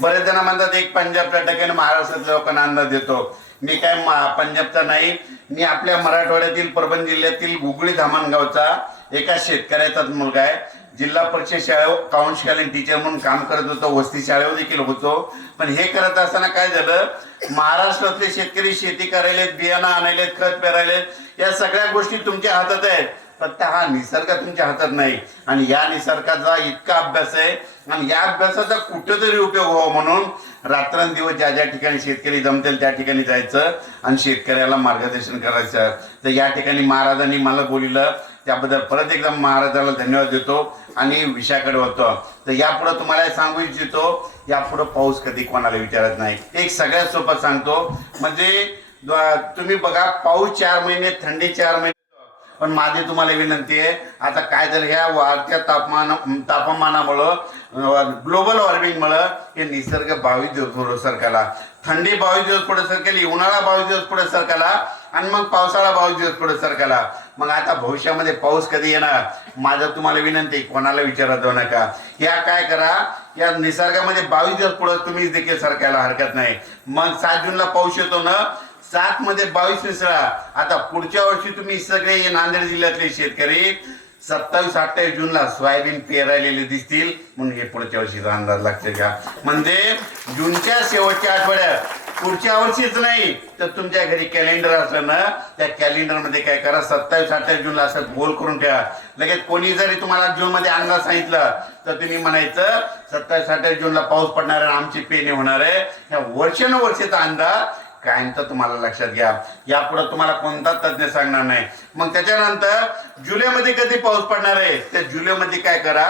बरेच जण म्हणतात एक पंजाबच्या टक्क्याने महाराष्ट्रातल्या लोकांना अंदाज देतो. मी काय पंजाबचा नाही, मी आपल्या मराठवाड्यातील परभणी जिल्ह्यातील गुगळी धामणगावचा एका शेतकऱ्याचाच मुलगा आहे. जिल्हा परिषद शाळेवर काउन्सकालीन टीचर म्हणून काम करत होतो, वस्ती शाळेवर देखील होतो. पण हे करत असताना काय झालं, महाराष्ट्रातले शेतकरी शेती करायलेत, बियाणं आणायलेत, खत पेरायलेत, या सगळ्या गोष्टी तुमच्या हातात आहेत. फक्त हा निसर्ग तुमच्या हातात नाही. आणि या निसर्गाचा इतका अभ्यास आहे आणि या अभ्यासाचा कुठेतरी उपयोग व्हावा म्हणून रात्रंदिवस ज्या ज्या ठिकाणी शेतकरी जमतील त्या ठिकाणी जायचं आणि शेतकऱ्याला मार्गदर्शन करायचं. तर या ठिकाणी महाराजांनी मला बोललं, त्याबद्दल परत एकदा महाराजाला धन्यवाद देतो आणि विषयाकडे होतो. तर यापुढे तुम्हाला सांगू इच्छितो, यापुढे पाऊस कधी कोणाला विचारत नाही. एक सगळ्यात सोपं सांगतो, म्हणजे तुम्ही बघा, पाऊस 4 महिने, थंडी 4 महिने. पण माझी तुम्हाला विनंती आहे, आता काय झालं, ह्या वाढत्या तापमानामुळं, ग्लोबल वॉर्मिंगमुळे हे निसर्ग 22 दिवस पुढे सरकला, थंडी 22 दिवस पुढे सरकली, उन्हाळा 22 दिवस पुढे सरकला आणि मग पावसाळा 22 दिवस पुढे सरकला. मग आता भविष्यामध्ये पाऊस कधी येणार, माझं तुम्हाला विनंती, कोणाला विचारत जाऊ नका. या काय करा, या निसर्गामध्ये 22 दिवस पुढे तुम्ही देखील सरकायला हरकत नाही. मग 7 जूनला पाऊस येतो ना, 7 मध्ये 22 मिसळा. आता पुढच्या वर्षी तुम्ही सगळे नांदेड जिल्ह्यातले शेतकरी 27-28 जूनला सोयाबीन पेरायलेले दिसतील. म्हणून हे पुढच्या वर्षीचा अंदाज लागते का, म्हणजे जूनच्या शेवटच्या आठवड्यात, पुढच्या वर्षीच नाही तर तुमच्या घरी कॅलेंडर असलं ना, त्या कॅलेंडर मध्ये काय करा, 27-28 जूनला असं गोल करून ठेवा. लगेच कोणी जरी तुम्हाला जून मध्ये अंदाज सांगितलं तर तुम्ही म्हणायचं 27-28 जूनला पाऊस पडणार आहे, आमची पेरणी होणार आहे. ह्या वर्षानुवर्षीचा अंदाज कायमचा तुम्हाला लक्षात घ्या. यापुढे तुम्हाला कोणता तज्ञ सांगणार नाही. मग त्याच्यानंतर जुलैमध्ये कधी पाऊस पडणार आहे, त्या जुलैमध्ये काय करा,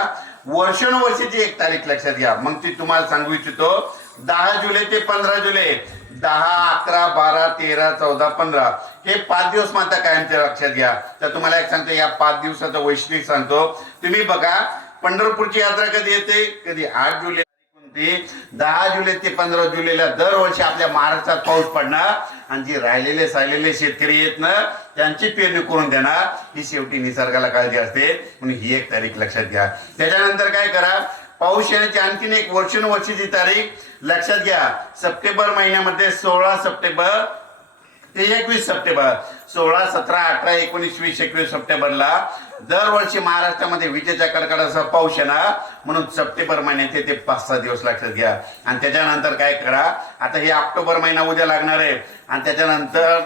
वर्षानुवर्षीची एक तारीख लक्षात घ्या. मग ती तुम्हाला सांगू इच्छितो, 10 जुलै ते 15 जुलै, 10, 11, 12, 13, 14, 15 हे 5 दिवस मात्र कायमच्या लक्षात घ्या. तर तुम्हाला एक सांगतो, या 5 दिवसाचं वैशिष्ट्य सांगतो. तुम्ही बघा, पंढरपूरची यात्रा कधी येते, कधी 8 जुलै, 10 जुलै ते 15 जुलैला दरवर्षी आपल्या महाराष्ट्रात पाऊस पडणार आणि जे राहिलेले सायलेले शेतकरी आहेत ना, त्यांची पेरणी करून देणार. ही शेवटी निसर्गाला काळजी असते, म्हणून ही एक तारीख लक्षात घ्या. त्याच्यानंतर काय करा, पाऊस येण्याची आणखीन एक वर्षानुवर्षीची तारीख लक्षात घ्या. सप्टेंबर महिन्यामध्ये 16 सप्टेंबर ते 21 सप्टेंबर, 16, 17, 18, 19, 20, 21 सप्टेंबरला दरवर्षी महाराष्ट्रामध्ये विजेच्या कडकडासह पाऊस येणार. म्हणून सप्टेंबर महिन्याचे ते 5-6 दिवस लक्षात घ्या. आणि त्याच्यानंतर काय करा, आता हे ऑक्टोबर महिना उद्या लागणार आहे, आणि त्याच्यानंतर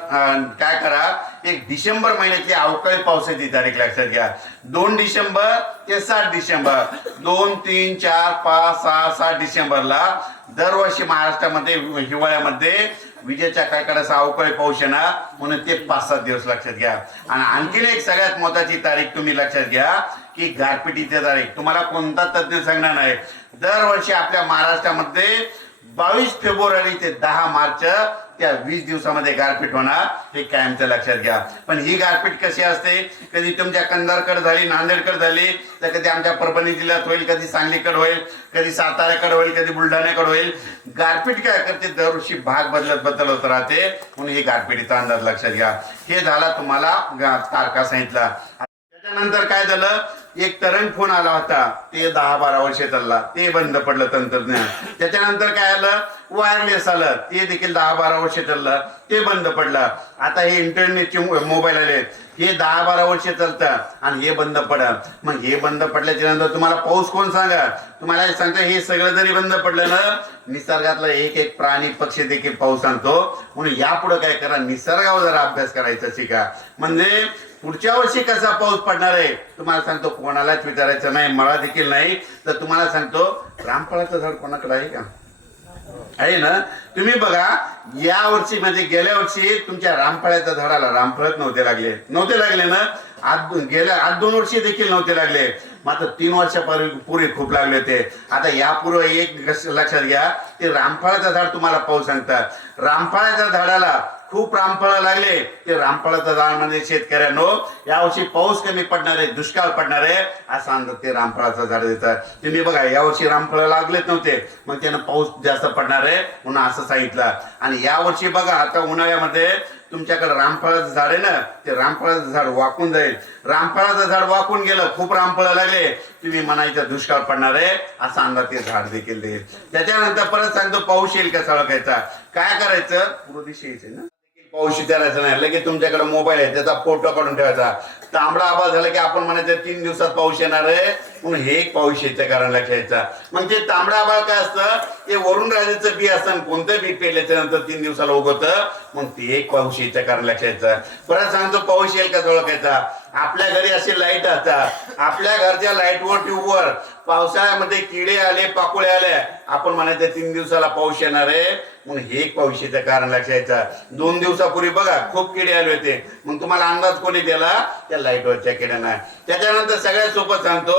काय करा, एक डिसेंबर महिन्यातली अवकाळी पावसाची तारीख लक्षात घ्या. 2 डिसेंबर ते 7 डिसेंबर, 2, 3, 4, 5, 6, 7 डिसेंबरला दरवर्षी महाराष्ट्रामध्ये हिवाळ्यामध्ये विजेच्या कडकडासह अवकाळी पाऊस येणार. म्हणून ते 5-7 दिवस लक्षात घ्या. आणि आणखीन एक सगळ्यात महत्वाची तारीख तुम्ही लक्षात घ्या, की गारपिटीची तारीख. तुम्हाला कोणता तज्ञ सांगणार नाही, दरवर्षी आपल्या महाराष्ट्रामध्ये 22 फेब्रुवारी ते 10 मार्च त्या 20 दिवसामध्ये गारपीट होणार. हे कायमचं लक्षात घ्या. पण ही गारपीट कशी असते, कधी तुमच्या कंधारकडे झाली, नांदेडकडे झाली, तर कधी आमच्या परभणी जिल्ह्यात होईल, कधी सांगलीकडे होईल, कधी साताऱ्याकडे होईल, कधी बुलढाण्याकडे होईल. गारपीट काय करते, दरवर्षी भाग बदलत राहते. म्हणून ही गारपिटीचा अंदाज लक्षात घ्या. हे झाला तुम्हाला तारखा सांगितला. त्याच्यानंतर काय झालं, एक तरंग फोन आला होता, ते 10-12 वर्ष चालला, ते बंद पडलं तंत्रज्ञान. त्याच्यानंतर काय आलं, वायरलेस आलं, ते देखील 10-12 वर्ष चाललं, ते बंद पडलं. आता हे इंटरनेटचे मोबाईल आले, हे 10-12 वर्ष चालतात आणि हे बंद पडलं. मग हे बंद पडल्याच्या नंतर तुम्हाला पाऊस कोण सांगा, तुम्हाला सांगतो, हे सगळं जरी बंद पडलं ना, निसर्गातला एक प्राणी पक्षी देखील पाऊस आणतो. म्हणून यापुढे काय करा, निसर्गावर जरा अभ्यास करायचा शिका. म्हणजे पुढच्या वर्षी कसा पाऊस पडणार आहे तुम्हाला सांगतो, कोणालाच विचारायचं नाही, मला देखील नाही. तर तुम्हाला सांगतो, रामफळाचं झाड कोणाकडे आहे का, आहे ना? तुम्ही बघा, या वर्षी म्हणजे गेल्या वर्षी तुमच्या रामफळाच्या झाडाला रामफळच नव्हते लागले ना, गेल्या 8-2 वर्षी देखील नव्हते लागले, मात्र 3 वर्षापूर्वी खूप लागले होते. आता यापूर्वी एक लक्षात घ्या, ते रामफळाचं झाड तुम्हाला पाऊस सांगतात. रामफळाच्या झाडाला खूप रामफळ लागले, ते रामफळाचं झाड म्हणजे शेतकऱ्यांनो, यावर्षी पाऊस कमी पडणार आहे, दुष्काळ पडणार आहे असं अंदाज ते रामफळाचं झाड देतात. तुम्ही बघा, यावर्षी रामफळ लागलेच नव्हते, मग त्यानं पाऊस जास्त पडणार आहे म्हणून असं सांगितलं. आणि यावर्षी बघा, आता उन्हाळ्यामध्ये तुमच्याकडे रामफळाचं झाड आहे ना, ते रामफळाचं झाड वाकून जाईल. रामफळाचं झाड वाकून गेलं, खूप रामफळ लागले, तुम्ही म्हणायचं दुष्काळ पडणार आहे असा अंदाज ते झाड देखील देईल. त्याच्यानंतर परत सांगतो पाऊस येईल कसा ओळखायचा. काय करायचं, पूर्व दिशा यायचं ना, पाऊस विचारायचा नाही, लगेच तुमच्याकडे मोबाईल आहे त्याचा फोटो काढून ठेवायचा. तांबडा आभाळ झाला की आपण म्हणायचं 3 दिवसात पाऊस येणार आहे, म्हणून हे एक पाऊस यायचं कारण लक्षायचा. मग ते तांबडा आभाळ काय असतं, ते वरुण राजाचं बी असतं, कोणतं बी पेरल्याच्या नंतर 3 दिवसाला उगवतं, मग ते एक पाऊस यायचं कारण लक्षायचं. परत सांगतो पाऊस येईल कसा ओळखायचा. आपल्या घरी अशी लाईट असतात, आपल्या घरच्या लाईटवर ट्यूबवर पावसाळ्यामध्ये किडे आले, पाकोळे आले, आपण म्हणायचं 3 दिवसाला पाऊस येणार आहे, मग हे एक पाऊशीचं कारण लक्षायचं. 2 दिवसापूर्वी बघा खूप किडे आले होते, मग तुम्हाला अंदाज कोणी दिला, त्या लाईटवरच्या किड्यांना. त्याच्यानंतर सगळ्यात सोपं सांगतो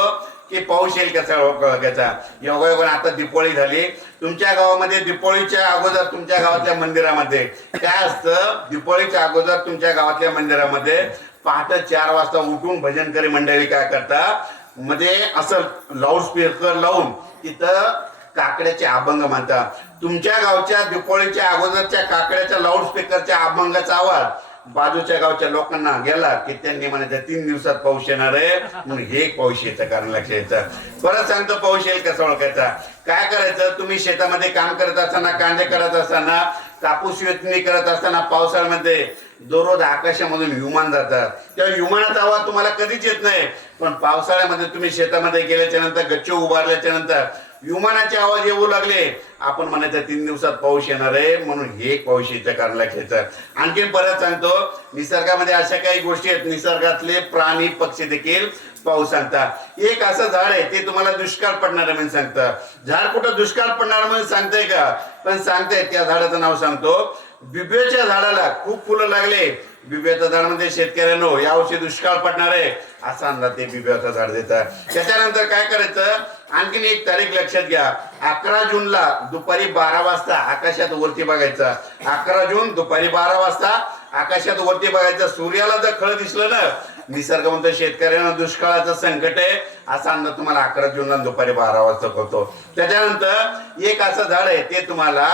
की पाऊस येईल कसा ओळखायचा. योगायोगाने आता दीपावली झाली, तुमच्या गावामध्ये दीपावलीच्या अगोदर तुमच्या गावातल्या मंदिरामध्ये काय असतं, दीपावलीच्या अगोदर तुमच्या गावातल्या मंदिरामध्ये पहाटे 4 वाजता उठून भजनकरी मंडळी काय करतात, मध्ये असं लाऊडस्पीकर लावून तिथं काकड्याचे अभंग म्हणतात. तुमच्या गावच्या दीपावलीच्या अगोदरच्या काकड्याच्या लाऊडस्पीकरच्या अभंगाचा आवाज बाजूच्या गावच्या लोकांना गेला की त्यांनी म्हणायचं 3 दिवसात पाऊस येणार आहे, म्हणून हे पाऊस यायचं कारण लक्षायचं. परत सांगतो पाऊस येईल कसा ओळखायचा. काय करायचं, तुम्ही शेतामध्ये काम करत असताना, कांदे करत असताना, कापूस वेचणी करत असताना पावसाळ्यामध्ये दररोज आकाशामधून विमान जातात, त्या विमानाचा आवाज तुम्हाला कधीच येत नाही, पण पावसाळ्यामध्ये तुम्ही शेतामध्ये गेल्याच्या नंतर, गच्ची उभारल्याच्या नंतर विमानाचे आवाज येऊ लागले, आपण म्हणायचं 3 दिवसात पाऊस येणार आहे, म्हणून हे पाऊस यायचं कारण लक्षायचं. आणखीन परत सांगतो, निसर्गामध्ये अशा काही गोष्टी आहेत, निसर्गातले प्राणी पक्षी देखील पाऊस सांगतात. एक असं झाड आहे ते तुम्हाला दुष्काळ पडणार म्हणून सांगतं. झाड कुठं दुष्काळ पडणार म्हणून सांगतंय का, पण सांगतंय. त्या झाडाचं नाव सांगतो. बिब्याच्या झाडाला खूप फुलं लागले, बिब्याच्या झाडामध्ये शेतकऱ्यांनो यावर्षी दुष्काळ पडणार आहे असा अंदाज ते बिब्याचं झाड देतात. त्याच्यानंतर काय करायचं, आणखीन एक तारीख लक्षात घ्या. 11 जूनला दुपारी 12 वाजता आकाशात वरती बघायचं. 11 जून दुपारी 12 वाजता आकाशात वरती बघायचं. सूर्याला जर खळ दिसलं ना, निसर्ग म्हणतो शेतकऱ्यांना दुष्काळाचं संकट आहे असा अंदाज तुम्हाला 11 जूनला दुपारी 12 वाजता होतो. त्याच्यानंतर एक असं झाड आहे ते तुम्हाला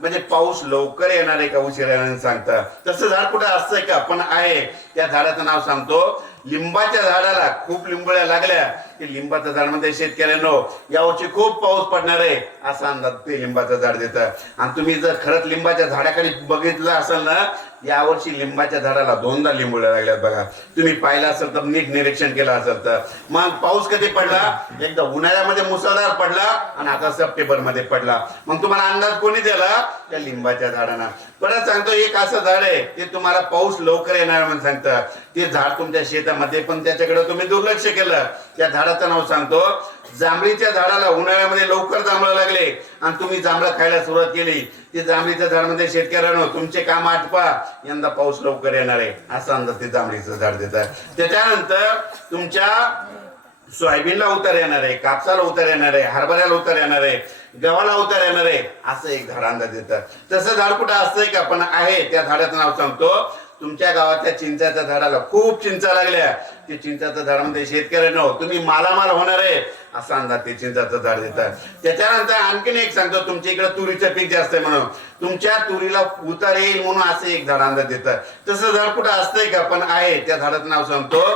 म्हणजे पाऊस लवकर येणार आहे का उशिरा येणार सांगतं. तसं झाड कुठं असतंय का, पण आहे. त्या झाडाचं नाव सांगतो. लिंबाच्या झाडाला खूप लिंबोळ्या लागल्या की लिंबाच्या झाडामध्ये शेतकऱ्यांनो यावर्षी खूप पाऊस पडणार आहे असा अंदाज ते लिंबाचं झाड देतं. आणि तुम्ही जर खरंच लिंबाच्या झाडाखाली बघितलं असेल ना, यावर्षी लिंबाच्या झाडाला 2दा लिंबोळ्या लागल्यात बघा. तुम्ही पाहिलं असेल तर, नीट निरीक्षण केलं असेल तर. मग पाऊस कधी पडला, एकदा उन्हाळ्यामध्ये मुसळधार पडला आणि आता सप्टेंबर मध्ये पडला. मग तुम्हाला अंदाज कोणी दिला, त्या लिंबाच्या झाडांना. परत सांगतो, एक असं झाड आहे ते तुम्हाला पाऊस लवकर येणार म्हणून सांगतं. ते झाड तुमच्या शेतामध्ये, पण त्याच्याकडे तुम्ही दुर्लक्ष केलं. त्या झाडाचं नाव सांगतो. जांभळीच्या झाडाला उन्हाळ्यामध्ये लवकर जांभळं लागले आणि तुम्ही जांभळं खायला सुरुवात केली. ते जांभळीच्या झाडामध्ये शेतकऱ्यांनो तुमचे काम आटपा, यंदा पाऊस लवकर येणार आहे असा अंदाज ते जांभळीचं झाड देतात. त्याच्यानंतर तुमच्या सोयाबीनला उतार येणार आहे, कापसाला उतार येणार आहे, हरभऱ्याला उतार येणार आहे, गव्हाला उतार येणार आहे असं एक झाड अंदाज देतात. तसं झाड कुठं असतंय का, पण आहे. त्या झाडाचं नाव सांगतो. तुमच्या गावातल्या चिंचाच्या झाडाला खूप चिंचा लागल्या, ते चिंचाच्या झाडामध्ये शेतकऱ्यांनो तुम्ही मालामाल होणार आहे असा अंदाज ते चिंचाचं झाड देतात. त्याच्यानंतर आणखीन एक सांगतो, तुमच्या इकडे तुरीचं पीक जास्त आहे म्हणून तुमच्या तुरीला उतार येईल म्हणून असं एक झाड अंदाज देतात. तसं झाड कुठं असतंय का, पण आहे. त्या झाडाचं नाव सांगतो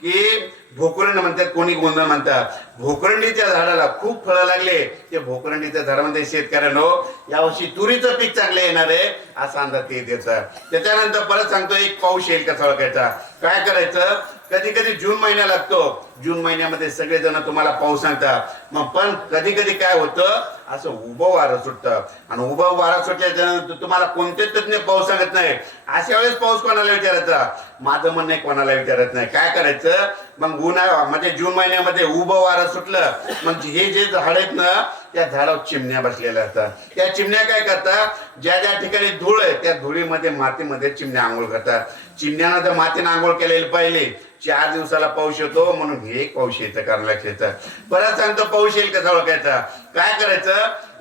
की भोकरंड म्हणतात, कोणी गोंधळ म्हणतात. भोकरंडीच्या झाडाला खूप फळं लागले, ते भोकरंडीच्या झाडामध्ये शेतकऱ्यांनो यावर्षी तुरीचं पीक चांगलं येणार आहे असा अंदाज ते देतात. त्याच्यानंतर परत सांगतो, एक पाऊस येईल कसा ओळखायचा. काय करायचं, कधी कधी जून महिना लागतो, जून महिन्यामध्ये सगळेजण तुम्हाला पाऊस सांगतात. मग पण कधी कधी काय होतं, असं उभं वारं सुटतं आणि उभं वारं सुटल्याच्यानंतर तुम्हाला कोणते तज्ञ पाऊस सांगत नाही. अशा वेळेस पाऊस कोणाला विचारायचा, माझं म्हणणं कोणाला विचारत नाही. काय करायचं, मग उन्हाळा म्हणजे जून महिन्यामध्ये उभं वारं सुटलं, मग हे जे झाड आहेत ना त्या झाडावर चिमण्या बसलेल्या असतात. त्या चिमण्या काय करतात, ज्या ज्या ठिकाणी धूळ आहे त्या धुळीमध्ये मातीमध्ये चिमण्या आंघोळ करतात. चिमण्यानं जर मातीनं आंघोळ केलेली पाहिली, 4 दिवसाला पाऊस येतो, म्हणून हे एक पाऊस येतं कारण लक्षात. परत सांगतो पाऊस येईल कसा ओळखायचा. काय करायचं,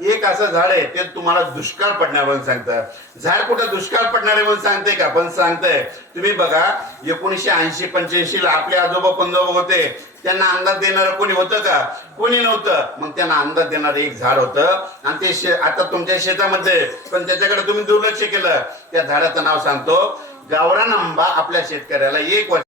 एक असं झाड आहे ते तुम्हाला दुष्काळ पडणार म्हणून सांगतं. झाड कुठं दुष्काळ पडणार आहे म्हणून सांगते का, पण सांगतंय. तुम्ही बघा 1980-85 ला आपले आजोबा पंजोबा होते, त्यांना अंदाज देणारं कोणी होतं का, कोणी नव्हतं. मग त्यांना अंदाज देणारं एक झाड होतं आणि ते आता तुमच्या शेतामध्ये, पण त्याच्याकडे तुम्ही दुर्लक्ष केलं. त्या झाडाचं नाव सांगतो. गावरान आंबा आपल्या शेतकऱ्याला 1 वर्ष